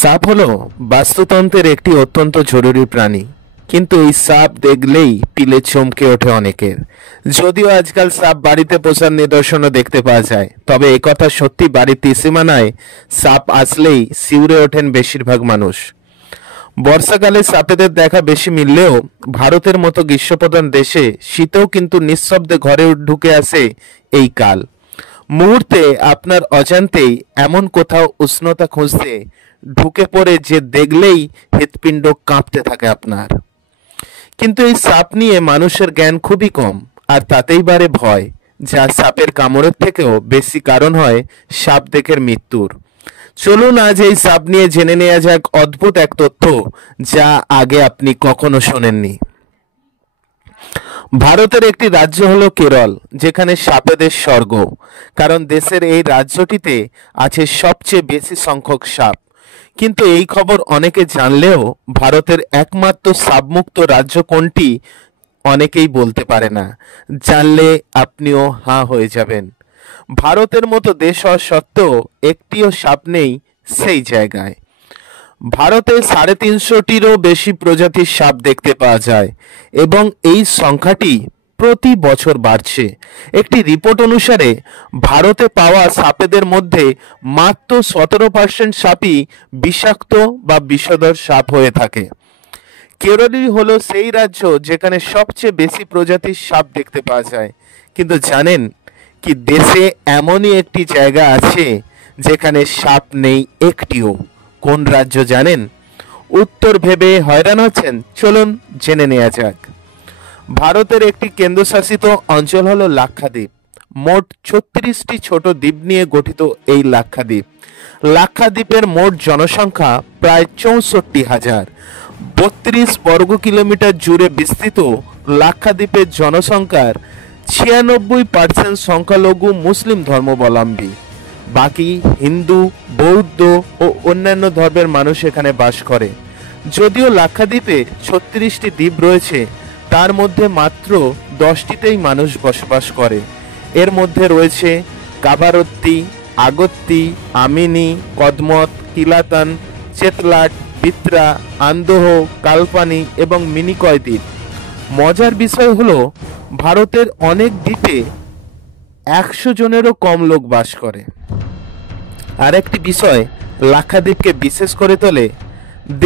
সাপ হলো বাস্তুতন্ত্রের একটি অত্যন্ত জরুরি প্রাণী, কিন্তু এই সাপ দেখলেই পিলে চমকে ওঠে অনেকের। যদিও আজকাল সাপ বাড়িতে পোষার নিদর্শনও দেখতে পাওয়া যায়, তবে একথা সত্যি, বাড়ির ত্রিসীমানায় সাপ আসলেই শিউরে ওঠেন বেশিরভাগ মানুষ। বর্ষাকালে সাপেদের দেখা বেশি মিললেও ভারতের মতো গ্রীষ্মপ্রধান দেশে শীতেও কিন্তু নিঃশব্দে ঘরে ঢুকে আসে এই কাল। মুহূর্তে আপনার অজান্তেই এমন কোথাও উষ্ণতা খুঁজতে ঢুকে পড়ে যে দেখলেই হৃৎপিণ্ড কাঁপতে থাকে আপনার। কিন্তু এই সাপ নিয়ে মানুষের জ্ঞান খুবই কম, আর তাতেই বাড়ে ভয়, যা সাপের কামড়ের থেকেও বেশি কারণ হয় সাপ দেখে মৃত্যুর। চলুন আজ এই সাপ নিয়ে জেনে নেওয়া যাক অদ্ভুত এক তথ্য, যা আগে আপনি কখনো শোনেননি। ভারতের একটি রাজ্য হলো কেরল, যেখানে সাপেদের স্বর্গ, কারণ দেশের এই রাজ্যটিতে আছে সবচেয়ে বেশি সংখ্যক সাপ। কিন্তু এই খবর অনেকে জানলেও ভারতের একমাত্র সাপমুক্ত রাজ্য কোনটি অনেকেই বলতে পারে না। জানলে আপনিও হাঁ হয়ে যাবেন। ভারতের মতো দেশ হওয়া সত্ত্বেও একটিও সাপ নেই সেই জায়গায়। ভারতে 350টিরও বেশি প্রজাতির সাপ দেখতে পাওয়া যায় এবং এই সংখ্যাটি প্রতি বছর বাড়ছে। একটি রিপোর্ট অনুসারে ভারতে পাওয়া সাপেদের মধ্যে মাত্র 17% সাপই বিষাক্ত বা বিষধর সাপ হয়ে থাকে। কেরলই হলো সেই রাজ্য যেখানে সবচেয়ে বেশি প্রজাতির সাপ দেখতে পাওয়া যায়। কিন্তু জানেন কি, দেশে এমনই একটি জায়গা আছে যেখানে সাপ নেই একটিও। কোন রাজ্য জানেন? উত্তর ভেবে হয়রান হচ্ছেন? চলুন জেনে নেওয়া যাক। ভারতের একটি কেন্দ্রশাসিত অঞ্চল হলো লাক্ষাদ্বীপ। মোট 36টি ছোট দ্বীপ নিয়ে গঠিত এই লাক্ষাদ্বীপ। লাক্ষাদ্বীপের মোট জনসংখ্যা প্রায় 64,000। 32 বর্গ কিলোমিটার জুড়ে বিস্তৃত লাক্ষাদ্বীপের জনসংখ্যার 96% সংখ্যালঘু মুসলিম ধর্মাবলম্বী। বাকি হিন্দু, বৌদ্ধ ও অন্যান্য ধর্মের মানুষ এখানে বাস করে। যদিও লাক্ষাদ্বীপে 36টি দ্বীপ রয়েছে, তার মধ্যে মাত্র 10টিতেই মানুষ বসবাস করে। এর মধ্যে রয়েছে কাভারত্তি, আগত্তি, আমিনি, কদমত, কিলাতান, চেতলাট, বিত্রা, আন্দোহ, কালপানি এবং মিনিকয় দ্বীপ। মজার বিষয় হলো, ভারতের অনেক দ্বীপে 100 জনেরও কম লোক বাস করে। আরেকটি বিষয় লাক্ষাদ্বীপকে বিশেষ করে তোলে,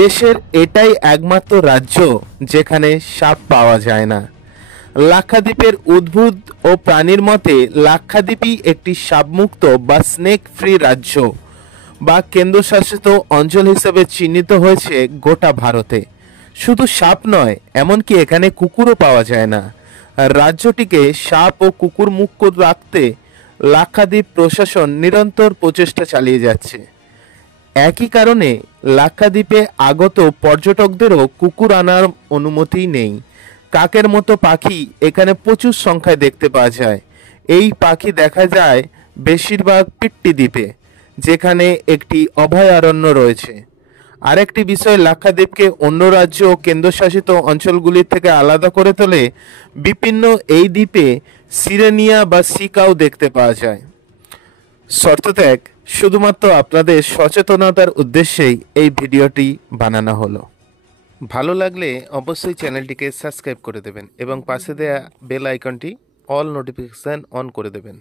দেশের এটাই একমাত্র রাজ্য যেখানে সাপ পাওয়া যায় না। লাক্ষাদ্বীপের উদ্ভিদ ও প্রাণীর মতে লাক্ষাদ্বীপই একটি সাপমুক্ত বা স্নেক ফ্রি রাজ্য বা কেন্দ্রশাসিত অঞ্চল হিসেবে চিহ্নিত হয়েছে গোটা ভারতে। শুধু সাপ নয়, এমনকি এখানে কুকুরও পাওয়া যায় না। রাজ্যটিকে সাপ ও কুকুর মুক্ত রাখতে লাক্ষাদ্বীপ প্রশাসন নিরন্তর প্রচেষ্টা চালিয়ে যাচ্ছে। একই কারণে লাক্ষাদ্বীপে আগত পর্যটকদেরও কুকুর আনার অনুমতি নেই। কাকের মতো পাখি এখানে প্রচুর সংখ্যায় দেখতে পাওয়া যায়। এই পাখি দেখা যায় বেশিরভাগ পিট্টি দ্বীপে, যেখানে একটি অভয়ারণ্য রয়েছে। আরেকটি বিষয় লাক্ষাদ্বীপকে অন্য রাজ্য ও কেন্দ্রশাসিত অঞ্চলগুলির থেকে আলাদা করে তোলে, বিভিন্ন এই দ্বীপে সিরেনিয়া বা সিকাও দেখতে পাওয়া যায়। শর্তত্যাগ শুধুমাত্র আপনাদের সচেতনতার উদ্দেশ্যেই এই ভিডিওটি বানানো হলো। ভালো লাগলে অবশ্যই চ্যানেলটিকে সাবস্ক্রাইব করে দেবেন এবং পাশে দেয়া বেল আইকনটি অল নোটিফিকেশান অন করে দেবেন।